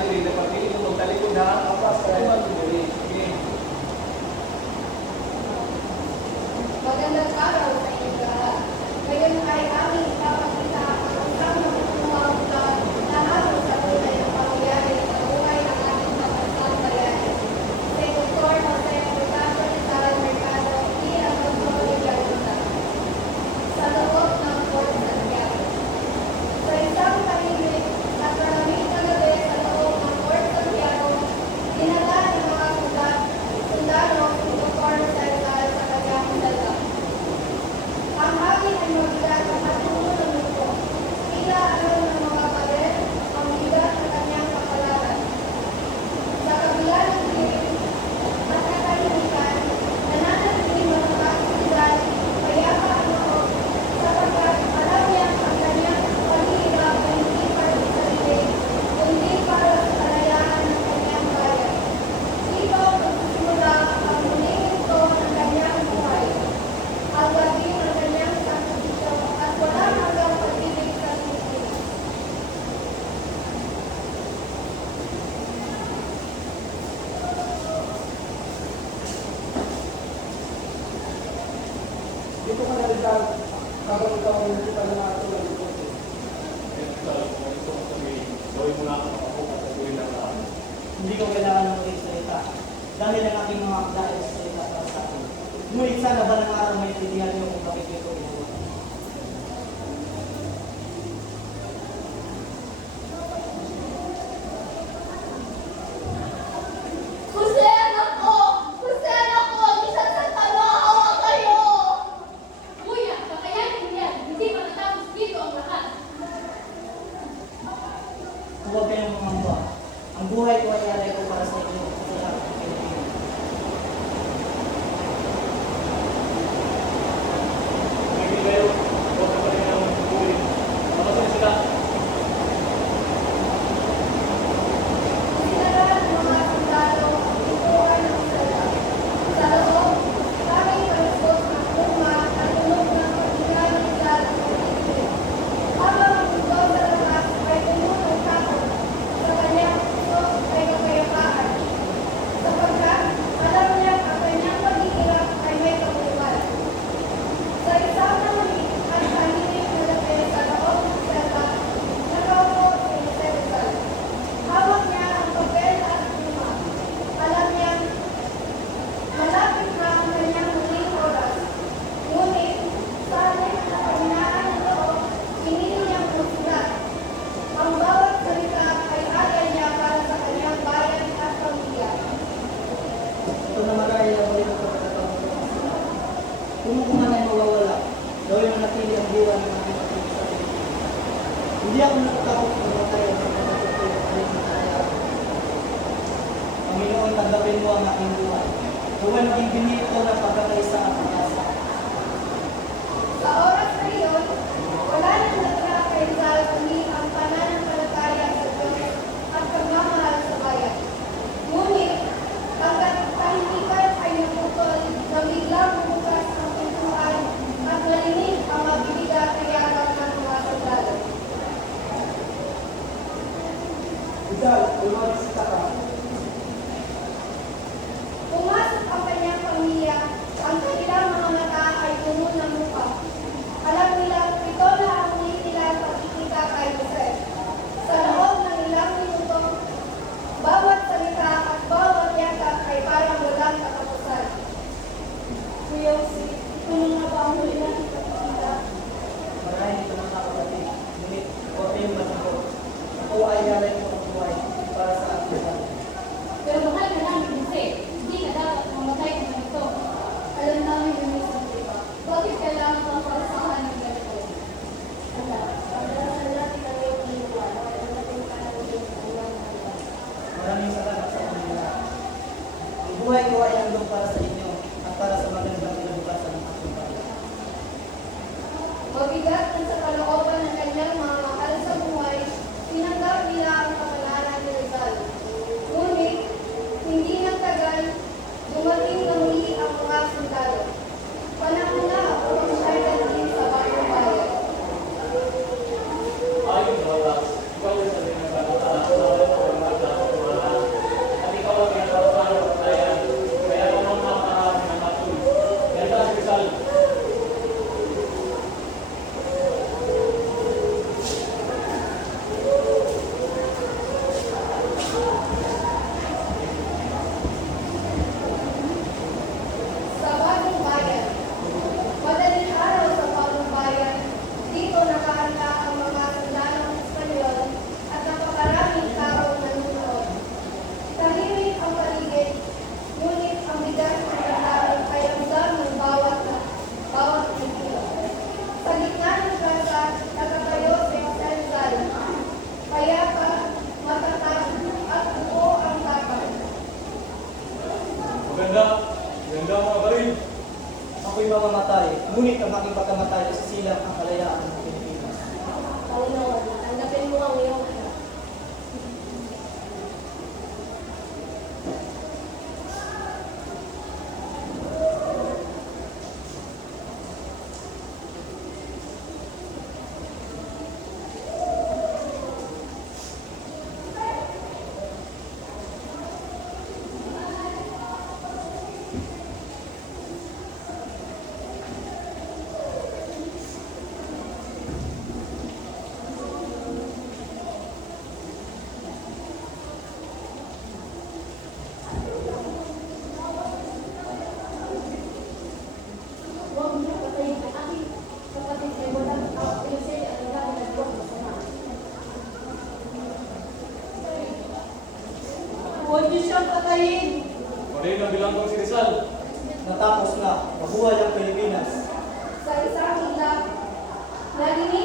diri na pagpili mo magtalikod ha. Apas kaya diri. Sige. Magandang araw sa inyo lahat. Ngayon ay aming ipapakita ang isang matutulong na hatol sa tunay na pangyayari sa buhay ng ating pambansang bayani. Si Dr. Jose Ricardo Rizal Mercado, ang Controlling sa loob ng Fort Santiago. Sa isang tahimik at malamig na gabi sa loob ng Fort Santiago, dinala ng mga sundalo si Dr. Rizal sa kanyang dalaga. Ang hangin ay mabigat at tumulo nito. Tila alam ng mga pader ang bigat ng kanyang kapalaran. Sa kabila ng dilim at katahimikan, nananatiling mga kasundan, payapa ang loob, sapagkat alam niya ang kanyang paghihirap ay hindi para sa sarili, kundi para sa kalayaan ng kanyang bayan. Dito magsisimula ang muling ito ng kanyang buhay. Ang gabi ng kanyang sakripisyo at walang hanggang pag-ibig sa Pilipinas. Dito ka na rin kapag ikaw ay nakita na nakatulad ito. Gawin mo na ako makapukat at gawin lang lahat. Hindi ko kailangan ng salita dahil ang aking mga akda ay salita para sa akin. Ngunit sana ba ng araw may intindihan niyo kung bakit ito ginagawa? Jose, anak ko! Jose, anak ko! Minsan sa tanawa kayo! Kuya, kakayanin mo yan. Hindi matatapos dito ang lahat. Huwag kayong mangamba. Ang buhay ko ay alay ko para sa inyo at sa lahat ng Pilipino. Hindi kayo. Huwag na pa rin ang buhay. Makasin sila. Sinara ng mga sundalo ang pintuan ng sala. Sa loob, daming palusot ng luma at tunog ng paghinga ng sal ang pagkikilig. Habang ang mundo sa labas ay puno ng takot, sa kanyang puso ay kapayapaan. Sapagkat alam niya ang kanyang paghihirap ay may kapuluan. Sa isang malamig at tahimik na gabi sa loob ng selva, nakaupo si Jose Rizal. Hawak niya ang papel at luma. Alam niya, malapit na ang kanyang muling oras. Ngunit, sa halip na kahinaan ng loob, pinili niyang magsulat. Ang bawat salita ay alay niya para sa kanyang bayan at pamilya. Ito na marahil ang ulit ng pagkakataon ko ng sila. Kung man ay mawawala, gawin ang natili ang buwan ng aking pagkakas sa Pilipinas. Hindi ako natatakot sa matay at natatakot sa aling matayaan. Panginoon, tanggapin mo ang aking buhay. Huwag maging binito ng pagkakaisa at pag-asa. Sa oras na iyon, wala nang natira kay Rizal kundi ang pananampalataya sa Diyos at pagmamahal sa bayan. Ngunit, hanggat tahimikan ay naputol na biglang bumukas ang pintuan at narinig ang mabibigat na yakap ng mga sundalo. Rizal, lumagisita ka. Pumasok ang kanyang pamilya, ang kanilang mga mata ay puno ng lupa. Alam nila, ito na ang huli nilang pagkikita kay Jose. Sa loob ng ilang minuto, bawat salita at bawat yakap ay parang walang katapusan. Kuya Jose, ito na nga ba ang huli natin pagkikita? Marahil ito ng kapatid. Ngunit, huwag kayong matakot. Ako ay alay ko ang buhay para sa ating lahat. Huwag niyo siyang patayin. Patayin ang bilanggo si Rizal. Natapos na. Mabuhay ang Pilipinas. Sa isang ilang, narinig